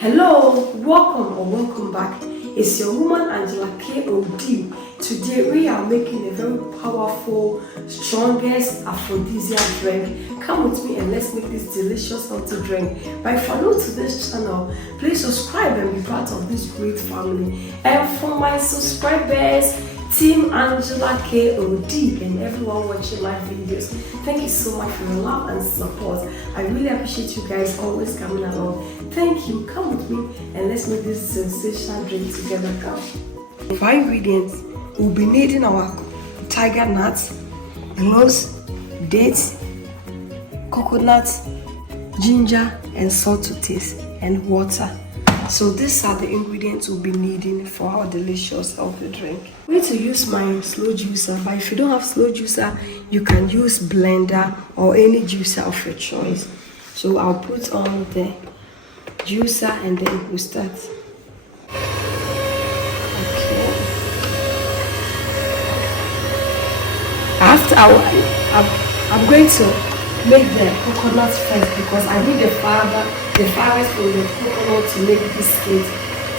Hello, welcome back. It's your woman Angela K.O.D. Today we are making a very powerful, strongest aphrodisiac drink. Come with me and let's make this delicious healthy drink. By follow to this channel, please subscribe and be part of this great family. And for my subscribers, Team Angela K.O.D. and everyone watching my videos, thank you so much for your love and support. I really appreciate you guys always coming along. Thank you. Come with me and let's make this sensational drink together. Come. For ingredients, we'll be needing our tiger nuts, cloves, dates, coconut, ginger, and salt to taste, and water. So these are the ingredients we'll be needing for our delicious healthy drink. I'm going to use my slow juicer, but if you don't have slow juicer, you can use blender or any juicer of your choice. So I'll put on the juicer and then we'll start. Okay. After I'm going to make the coconut first because I need the fibers from the coconut to make biscuit.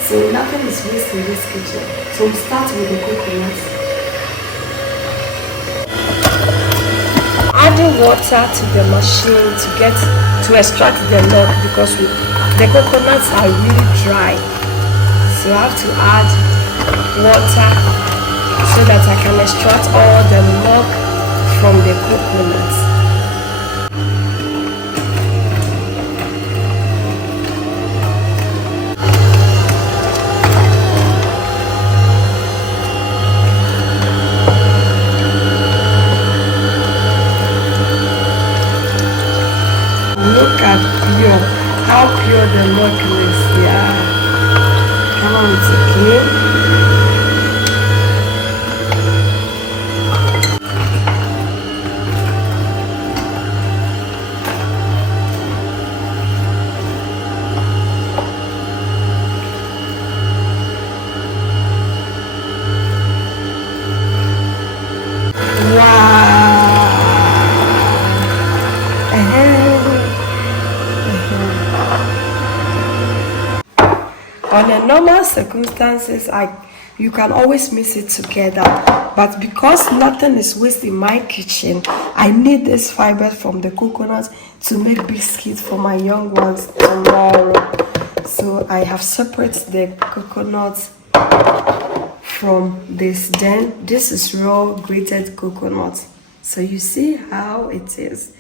So nothing is wasted in this kitchen. So we'll start with the coconut. Adding water to the machine to extract the milk because the coconuts are really dry. So I have to add water so that I can extract all the milk from the coconuts. Look at how pure the milk is. Yeah. Come on, it's okay. Under normal circumstances, you can always mix it together, but because nothing is wasted in my kitchen, I need this fiber from the coconut to make biscuits for my young ones tomorrow. So I have separated the coconut from this. Then this is raw grated coconut. So you see how it is.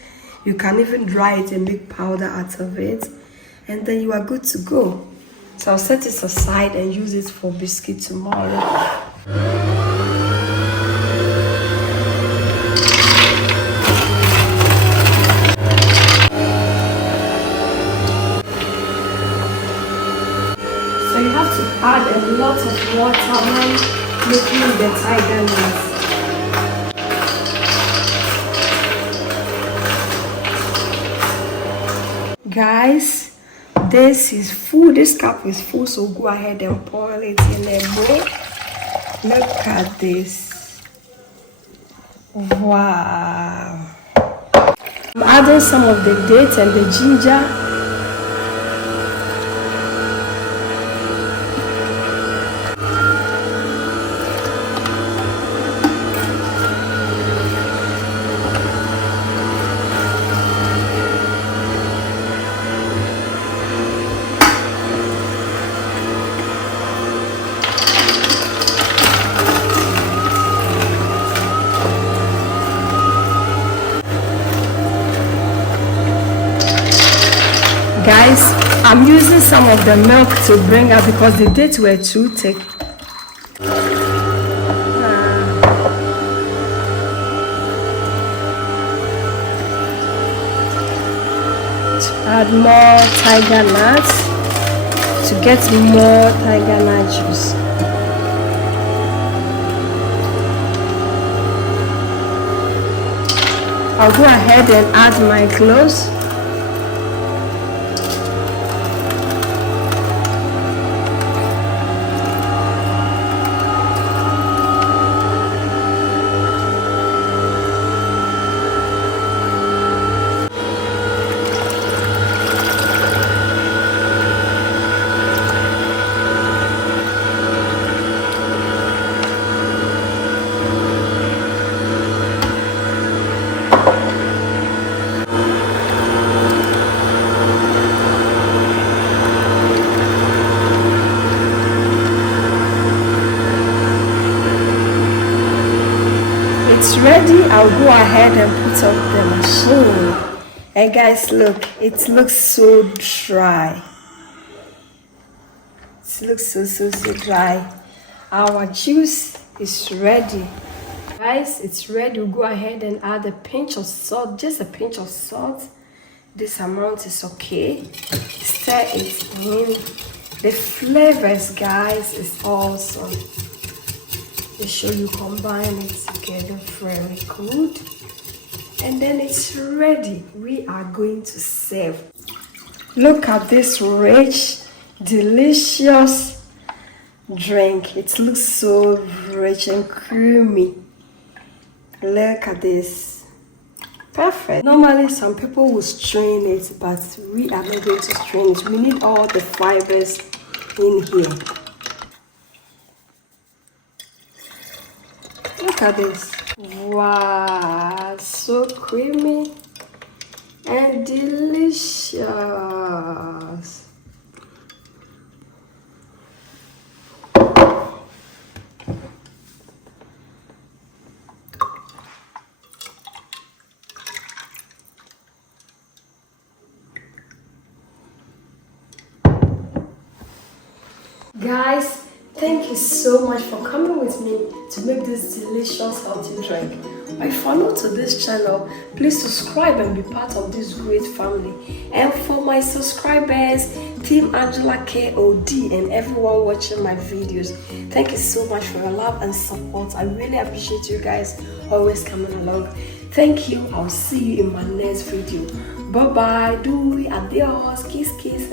You can even dry it and make powder out of it, and then you are good to go. So I'll set it aside and use it for biscuit tomorrow. So you have to add a lot of water when making the tiger nuts. Guys, this is full. This cup is full, so go ahead and pour it in a bowl. Look at this. Wow. I'm adding some of the dates and the ginger. Guys, I'm using some of the milk to bring up because the dates were too thick. To add more tiger nuts to get more tiger nut juice. I'll go ahead and add my cloves. ready, I'll go ahead and put up the machine. And guys, look, it looks so dry. It looks so dry. Our juice is ready. Guys, it's ready. We'll go ahead and add a pinch of salt, just a pinch of salt. This amount is okay. Stir it in. The flavors, guys, is awesome. Make sure you combine it together very good. And then it's ready. We are going to serve. Look at this rich, delicious drink. It looks so rich and creamy. Look at this. Perfect. Normally some people will strain it, but we are not going to strain it. We need all the fibers in here. Look at this. Wow, so creamy and delicious. Guys, thank you so much for coming with me to make this delicious healthy drink. If you're new to this channel, please subscribe and be part of this great family. And for my subscribers, Team Angela KOD and everyone watching my videos, thank you so much for your love and support. I really appreciate you guys always coming along. Thank you. I'll see you in my next video. Bye bye. Do we adios. Kiss kiss.